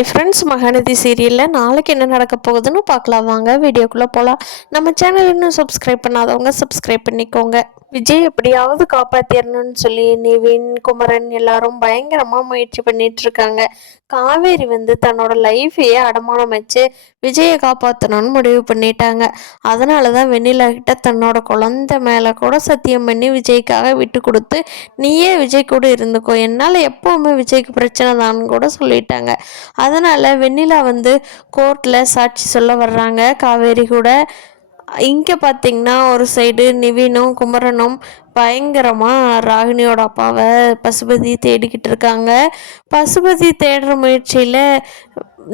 Hi friends, Mahanadi சீரியலில் நாளைக்கு என்ன நடக்க போகுதுன்னு பார்க்கலாம். வாங்க வீடியோக்குள்ளே போகலாம். நம்ம சேனல் இன்னும் சப்ஸ்கிரைப் பண்ணாதவங்க சப்ஸ்கிரைப் பண்ணிக்கோங்க. விஜய் எப்படியாவது காப்பாற்றிடணும்னு சொல்லி நிவின், குமரன் எல்லாரும் பயங்கரமாக முயற்சி பண்ணிட்டு இருக்காங்க. காவேரி தன்னோட லைஃபையே அடமானம் வச்சு விஜயை காப்பாற்றணும்னு முடிவு பண்ணிட்டாங்க. அதனால தான் வெண்ணிலா கிட்ட தன்னோட குழந்தை மேலே கூட சத்தியம் பண்ணி விஜய்க்காக விட்டு கொடுத்து, நீயே விஜய் கூட இருந்துக்கோ, என்னால் எப்போவுமே விஜய்க்கு பிரச்சனை தான் கூட சொல்லிட்டாங்க. அதனால் வெண்ணிலா கோர்ட்டில் சாட்சி சொல்ல வர்றாங்க காவேரி கூட. இங்கே பார்த்திங்கன்னா ஒரு சைடு நிவினும் குமரனும் பயங்கரமாக ராகினியோட அப்பாவை பசுபதி தேடிக்கிட்டு இருக்காங்க. பசுபதி தேடுற முயற்சியில்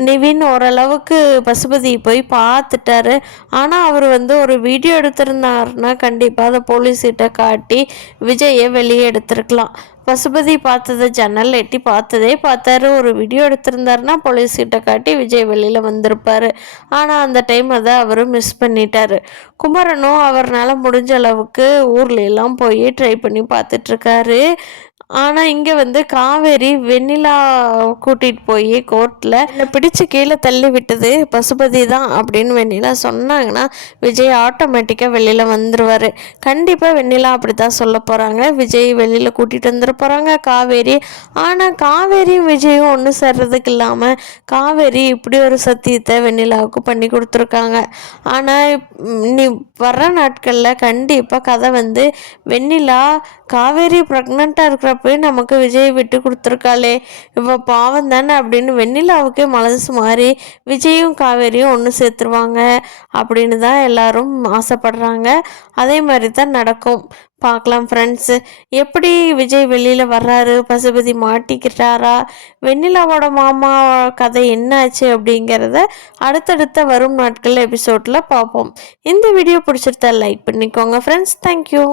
நிவின் ஓரளவுக்கு பசுபதி போய் பார்த்துட்டாரு. ஆனால் அவர் ஒரு வீடியோ எடுத்திருந்தாருன்னா கண்டிப்பாக அதை போலீஸ்கிட்ட காட்டி விஜயை வெளியே எடுத்திருக்கலாம். பசுபதி பார்த்ததை ஜன்னல் எட்டி பார்த்தாரு. ஒரு வீடியோ எடுத்திருந்தாருன்னா போலீஸ்கிட்ட காட்டி விஜய் வெளியில் வந்திருப்பார். ஆனால் அந்த டைம் அதை அவர் மிஸ் பண்ணிட்டார். குமரனும் அவர்னால் முடிஞ்ச அளவுக்கு ஊர்லெல்லாம் போய் ட்ரை பண்ணி பார்த்துட்ருக்காரு. ஆனால் இங்கே காவேரி வெண்ணிலா கூட்டிகிட்டு போய் கோர்ட்டில் என்னை பிடிச்சி கீழே தள்ளி விட்டது பசுபதி தான் அப்படின்னு வெண்ணிலா சொன்னாங்கன்னா விஜய் ஆட்டோமேட்டிக்காக வெளியில் வந்துடுவார். கண்டிப்பாக வெண்ணிலா அப்படி தான் சொல்ல போகிறாங்க. விஜய் வெளியில் கூட்டிகிட்டு வந்துட போகிறாங்க காவேரி. ஆனால் காவேரியும் விஜயும் ஒன்று சேர்றதுக்கு இல்லாமல் காவேரி இப்படி ஒரு சத்தியத்தை வெண்ணிலாவுக்கு பண்ணி கொடுத்துருக்காங்க. ஆனால் நீ வர்ற நாட்களில் கண்டிப்பாக கதை வெண்ணிலா காவேரி ப்ரெக்னெண்ட்டாக இருக்கிறப்ப நமக்கு விஜய் விட்டு கொடுத்துருக்காளே, இப்போ பாவம் தானே அப்படின்னு வெண்ணிலாவுக்கே மனசு மாறி விஜயும் காவேரியும் ஒன்று சேர்த்துருவாங்க அப்படின்னு தான் எல்லாரும் ஆசைப்படுறாங்க. அதே மாதிரி தான் நடக்கும். பார்க்கலாம் ஃப்ரெண்ட்ஸு. எப்படி விஜய் வெளியில் வர்றாரு, பசுபதி மாட்டிக்கிறாரா, வெண்ணிலாவோட மாமா கதை என்னாச்சு அப்படிங்கிறத அடுத்தடுத்த வரும் நாட்கள் எபிசோடில் பார்ப்போம். இந்த வீடியோ பிடிச்சிருந்தா லைக் பண்ணிக்கோங்க ஃப்ரெண்ட்ஸ். தேங்க்யூ.